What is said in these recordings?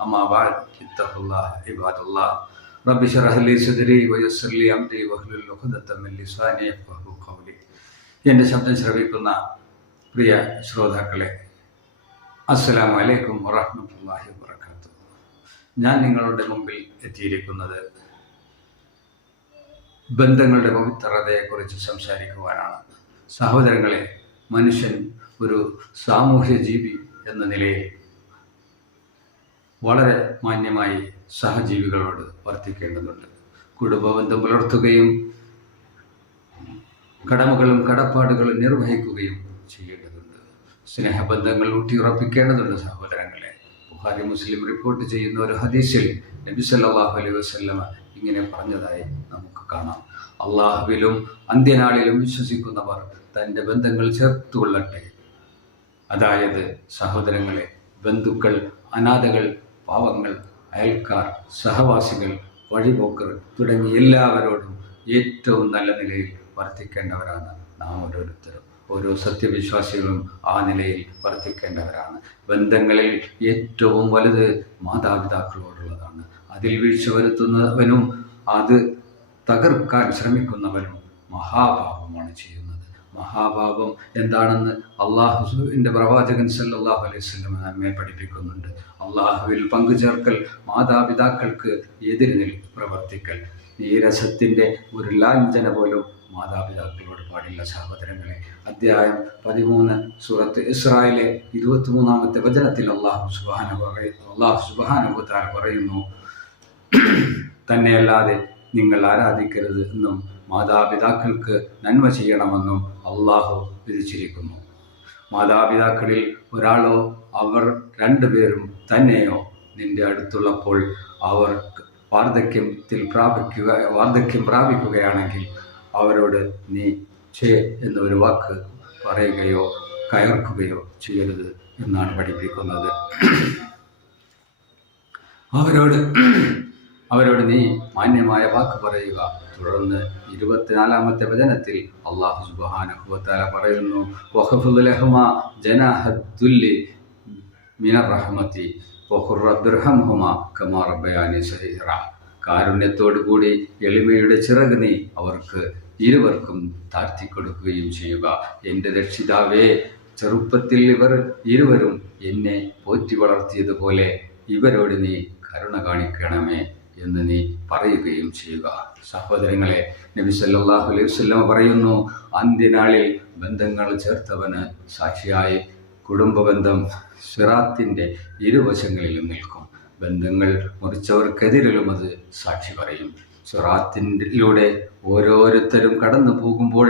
أما بعد اتقوا الله عباد الله رب اشرح لي صدري ويسر لي أمري واحلل عقدة من لساني يفقهوا قولي എൻ്റെ ശബ്ദം ശ്രവിക്കുന്ന പ്രിയ ശ്രോതാക്കളെ അസ്സലാമു അലൈക്കും വറഹ്മത്തുള്ളാഹി വബറകാതുഹു ഞാൻ നിങ്ങളുടെ മുമ്പിൽ എത്തിയിരിക്കുന്നത് ബന്ധങ്ങളുടെ പവിത്രതയെക്കുറിച്ച് സംസാരിക്കുവാനാണ് സഹോദരങ്ങളെ മനുഷ്യൻ ഒരു സാമൂഹ്യ ജീവി എന്ന നിലയിൽ വളരെ മാന്യമായി സഹജീവികളോട് വർത്തിക്കേണ്ടതുണ്ട്. കുടുംബബന്ധം പുലർത്തുകയും കടമകളും കടപ്പാടുകളും നിർവഹിക്കുകയും ചെയ്യേണ്ടതുണ്ട്. സ്നേഹബന്ധങ്ങൾ ഊട്ടിയുറപ്പിക്കേണ്ടതുണ്ട് സഹോദരങ്ങളെ. ബുഹാരി മുസ്ലിം റിപ്പോർട്ട് ചെയ്യുന്ന ഒരു ഹദീസിൽ നബി സല്ലല്ലാഹു അലൈഹി വസല്ലമ ഇങ്ങനെ പറഞ്ഞതായി നമുക്ക് കാണാം. അള്ളാഹുവിലും അന്ത്യനാളിലും വിശ്വസിക്കുന്നവർ തന്റെ ബന്ധങ്ങൾ ചേർത്തുകൊള്ളട്ടെ. അതായത് സഹോദരങ്ങളെ ബന്ധുക്കൾ അനാഥകൾ പാവങ്ങൾ അയൽക്കാർ സഹവാസികൾ വഴിപോക്കർ തുടങ്ങി എല്ലാവരോടും ഏറ്റവും നല്ല നിലയിൽ വർത്തിക്കേണ്ടവരാണ് നാം ഓരോരുത്തരും. ഓരോ സത്യവിശ്വാസികളും ആ നിലയിൽ വർത്തിക്കേണ്ടവരാണ്. ബന്ധങ്ങളിൽ ഏറ്റവും വലുത് മാതാപിതാക്കളോടുള്ളതാണ്. അതിൽ വീഴ്ച വരുത്തുന്നവനും അത് തകർക്കാൻ ശ്രമിക്കുന്നവനും മഹാഭാവമാണ് ചെയ്യുന്നത്. മഹാഭാവം എന്താണെന്ന് അള്ളാഹുവിന്റെ പ്രവാചകൻ സല്ലാഹു അലൈഹി വസല്ലം നമ്മെ പഠിപ്പിക്കുന്നുണ്ട്. അള്ളാഹുവിൽ പങ്കുചേർക്കൽ മാതാപിതാക്കൾക്ക് എതിരിൽ പ്രവർത്തിക്കൽ. ഈ രസത്തിന്റെ ഒരു ലാഞ്ചന പോലും മാതാപിതാക്കളോട് പാടില്ല സഹോദരങ്ങളെ. അധ്യായം പതിമൂന്ന് സൂറത്ത് ഇസ്രായേലെ ഇരുപത്തിമൂന്നാമത്തെ വചനത്തിൽ അള്ളാഹു സുബാന പറയുന്നു അള്ളാഹു സുബാനുഭൂത്താൽ പറയുന്നു തന്നെയല്ലാതെ നിങ്ങൾ ആരാധിക്കരുത് എന്നും മാതാപിതാക്കൾക്ക് നന്മ ചെയ്യണമെന്നും അള്ളാഹു വിധിച്ചിരിക്കുന്നു. മാതാപിതാക്കളിൽ ഒരാളോ അവർ രണ്ടുപേരും തന്നെയോ നിന്റെ അടുത്തുള്ളപ്പോൾ അവർ വാർദ്ധക്യത്തിൽ പ്രാപിക്കുക വാർദ്ധക്യം പ്രാപിക്കുകയാണെങ്കിൽ അവരോട് നീ ചേ എന്നൊരു വാക്ക് പറയുകയോ കയർക്കുകയോ ചെയ്യരുത് എന്നാണ് പഠിപ്പിക്കുന്നത്. അവരോട് അവരോട് നീ മാന്യമായ വാക്ക് പറയുക. തുടർന്ന് ഇരുപത്തിനാലാമത്തെ വചനത്തിൽ അള്ളാഹു സുബാനഹുവത്താല പറയുന്നു ജനാഹത്തുല്ലി സഹീറ. കാരുണ്യത്തോടു കൂടി എളിമയുടെ ചിറക് നീ അവർക്ക് ഇരുവർക്കും താഴ്ത്തിക്കൊടുക്കുകയും ചെയ്യുക. എന്റെ രക്ഷിതാവേ ചെറുപ്പത്തിൽ ഇവർ ഇരുവരും എന്നെ പോറ്റി വളർത്തിയതുപോലെ ഇവരോട് നീ കരുണ കാണിക്കണമേ. എന്ന് നീ പറയുകയും ചെയ്യുക. സഹോദരങ്ങളെ നബി സല്ലല്ലാഹു അലൈഹി പറയുന്നു അന്ത്യനാളിൽ ബന്ധങ്ങൾ ചേർത്തവന് സാക്ഷിയായി കുടുംബബന്ധം സിറാത്തിന്റെ ഇരുവശങ്ങളിലും നിൽക്കും. ബന്ധങ്ങൾ മുറിച്ചവർക്കെതിരിലും അത് സാക്ഷി പറയും. സിറാത്തിന്റെ ഓരോരുത്തരും കടന്നു പോകുമ്പോൾ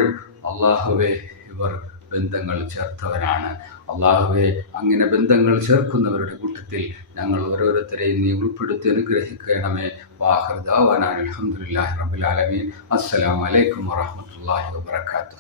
അള്ളാഹുവെ ഇവർ ബന്ധങ്ങൾ ചേർത്തവരാണ്. അള്ളാഹുവെ അങ്ങനെ ബന്ധങ്ങൾ ചേർക്കുന്നവരുടെ കൂട്ടത്തിൽ ഞങ്ങൾ ഓരോരുത്തരെയും നീ ഉൾപ്പെടുത്തി അനുഗ്രഹിക്കണമേ. വാഹർദാവാനാൻ അലഹമുല്ലാഹി റബുലാലമീൻ അസ്സലാമലൈക്കും വാഹമത്തല്ലാഹി വാത്തു